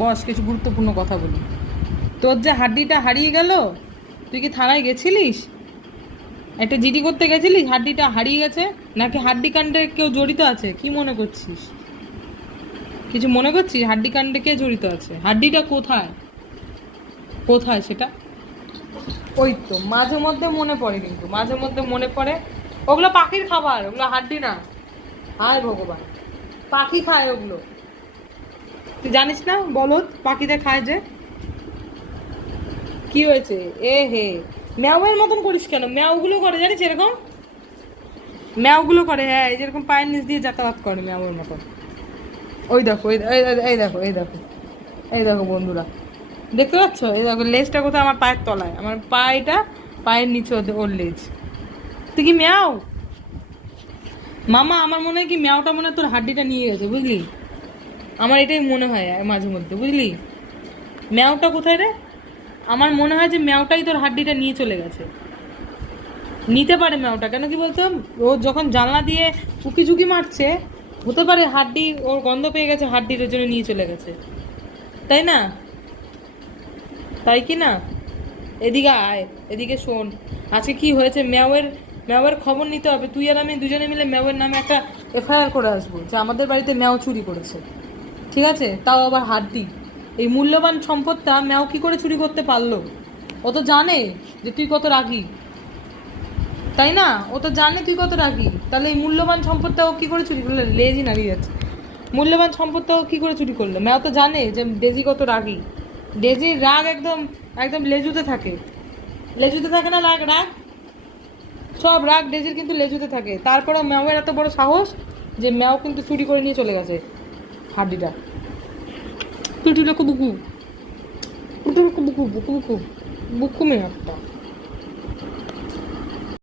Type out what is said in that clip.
বস, কিছু গুরুত্বপূর্ণ কথা বলি। তোর যে হাড্ডিটা হারিয়ে গেল, তুই কি থানায় গেছিলিস? একটা জিডি করতে গেছিলিস? হাড্ডিটা হারিয়ে গেছে, নাকি হাড্ডি কাণ্ডে কেউ জড়িত আছে? কি মনে করছিস? কিছু মনে করছিস? হাড্ডি কাণ্ডে কে জড়িত আছে? হাড্ডিটা কোথায়? কোথায় সেটা? ওই তো মাঝে মধ্যে মনে পড়ে, কিন্তু মাঝে মধ্যে মনে পড়ে। ওগুলো পাখির খাবার, ওগুলো হাড্ডি না। হায় ভগবান, পাখি খায় ওগুলো। তুই জানিস না? বলদ পাখিতে খায় যে। কি হয়েছে? এ হে, ম্যাওয়ের মতন করিস কেন? ম্যাওগুলো করে জানিস এরকম? ম্যাওগুলো করে, হ্যাঁ, এই যেরকম পায়ের নিচ দিয়ে যাতায়াত করে ম্যাওয়ের মতন। ওই দেখো, এই দেখো, এই দেখো, এই দেখো বন্ধুরা, দেখতে পাচ্ছ? এই দেখো লেজটা কোথায়? আমার পায়ের তলায়, আমার পায়েটা পায়ের নিচে ওর লেজ। তুই কি ম্যাও? মামা, আমার মনে হয় কি ম্যাওটা মনে হয় তোর হাড্ডিটা নিয়ে গেছে, বুঝলি? আমার এটাই মনে হয় মাঝে মধ্যে, বুঝলি? ম্যাওটা কোথায় রে? আমার মনে হয় যে ম্যাওটাই তোর হাড্ডিটা নিয়ে চলে গেছে। নিতে পারে ম্যাওটা, কেন কি বলতো? ও যখন জানলা দিয়ে উকি ঝুঁকি মারছে, হতে পারে হাড্ডি ওর গন্ধ পেয়ে গেছে, হাড্ডির জন্য নিয়ে চলে গেছে, তাই না? তাই কি না? এদিকে আয়, এদিকে শোন। আজকে কি হয়েছে? ম্যাওয়ের খবর নিতে হবে। তুই আর আমি দুজনে মিলে ম্যাওয়ের নামে একটা এফআইআর করে আসবো যে আমাদের বাড়িতে ম্যাও চুরি করেছে। ঠিক আছে? তাও আবার হাড্ডি। এই মূল্যবান সম্পদটা ম্যাও কি করে চুরি করতে পারলো? ও তো জানে যে তুই কত রাগী, তাই না? ও তো জানে তুই কত রাগী। তাহলে এই মূল্যবান সম্পদটা ও কি করে চুরি করলো? লেজই নাড়িয়ে যাচ্ছে। মূল্যবান সম্পদটা ও কি করে চুরি করলো? ম্যাও তো জানে যে ডেজি কত রাগী। ডেজির রাগ একদম একদম লেজুতে থাকে। লেজুতে থাকে না রাগ? রাগ, সব রাগ ডেজির কিন্তু লেজুতে থাকে। তারপরে ম্যাওয়ের এত বড় সাহস যে ম্যাও কিন্তু চুরি করে নিয়ে চলে গেছে হাড্ডিটা। টুটুলো বুকু, টুটুলো বুকু বুকু বুকু বুকু মেয়ে একটা।